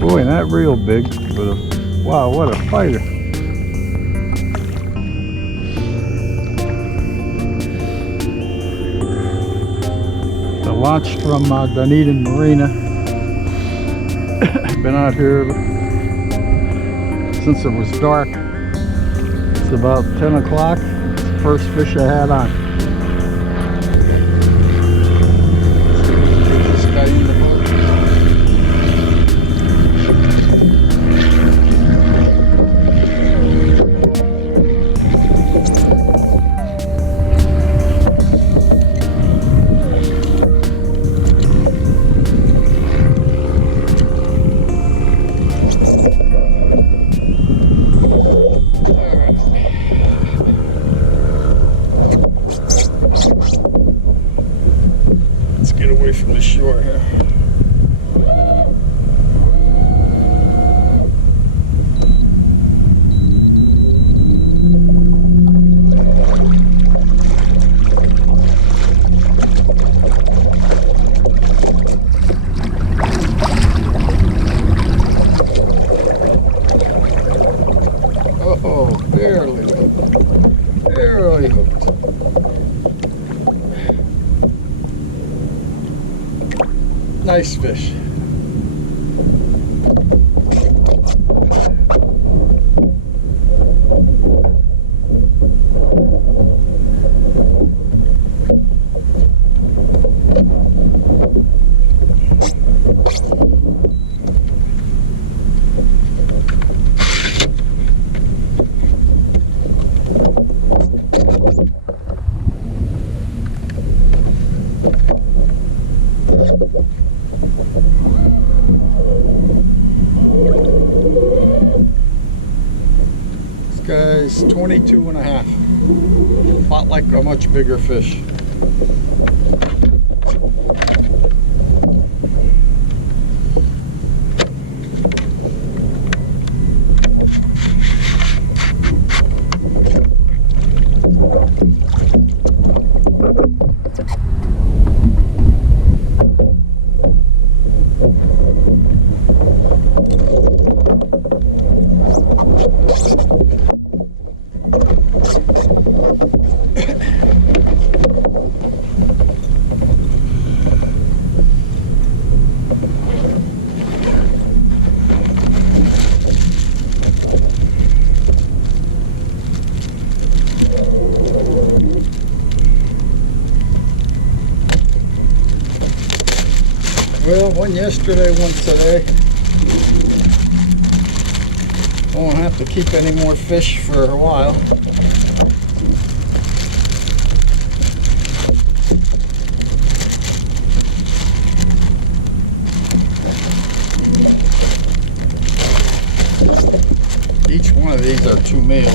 Boy, not real big, but wow, what a fighter. The launch from Dunedin Marina. Been out here since it was dark. It's about 10 o'clock. It's the first fish I had on. Get this guy in the boat. Get away from the shore here. Oh, barely hooked. Barely hooked. Nice fish. Guy's 22 and a half. Fought like a much bigger fish. Well, one yesterday, one today. I won't have to keep any more fish for a while. Each one of these are 2 males.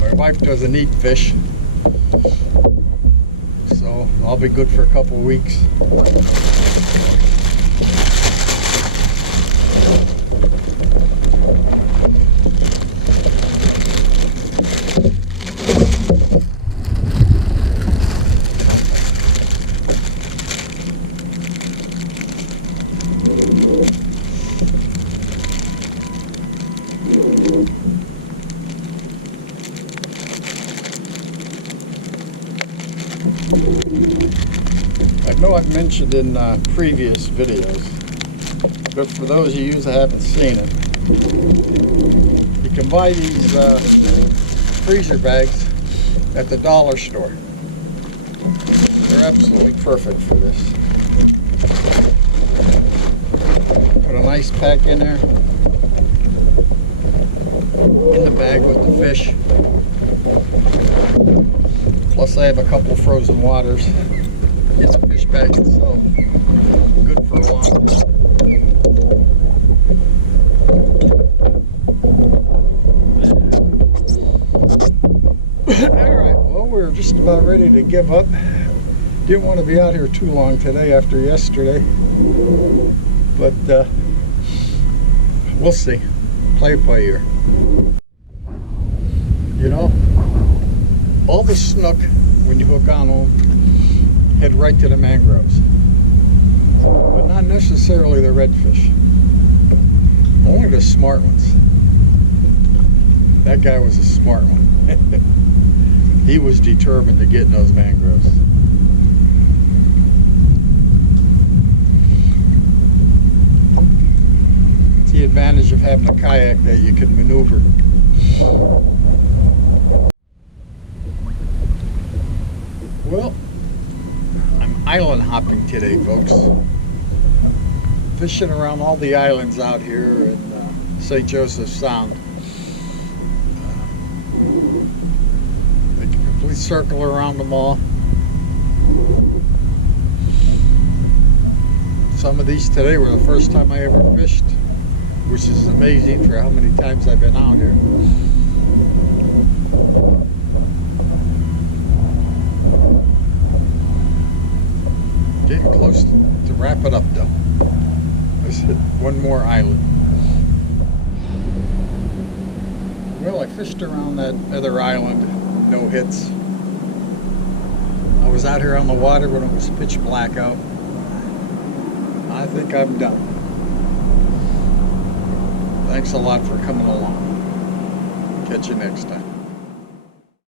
My wife doesn't eat fish, so I'll be good for a couple of weeks. I know I've mentioned in previous videos, but for those of you that haven't seen it, you can buy these freezer bags at the dollar store. They're absolutely perfect for this. Put a nice pack in there, in the bag with the fish. Plus I have a couple of frozen waters. Get the fish back itself. Good for a long time. Alright, well, we're just about ready to give up. Didn't want to be out here too long today after yesterday. But we'll see. Play it by ear. You know, all the snook, when you hook on them, head right to the mangroves. But Not necessarily the redfish. Only the smart ones. That guy was a smart one. He was determined to get in those mangroves. It's the advantage of having a kayak that you can maneuver. Well, I'm island hopping today, folks. Fishing around all the islands out here in St. Joseph Sound. Make a complete circle around them all. Some of these today were the first time I ever fished, which is amazing for how many times I've been out here. Getting close to wrap it up though. Let's hit one more island. Well, I fished around that other island, no hits. I was out here on the water when it was pitch black out. I think I'm done. Thanks a lot for coming along. Catch you next time.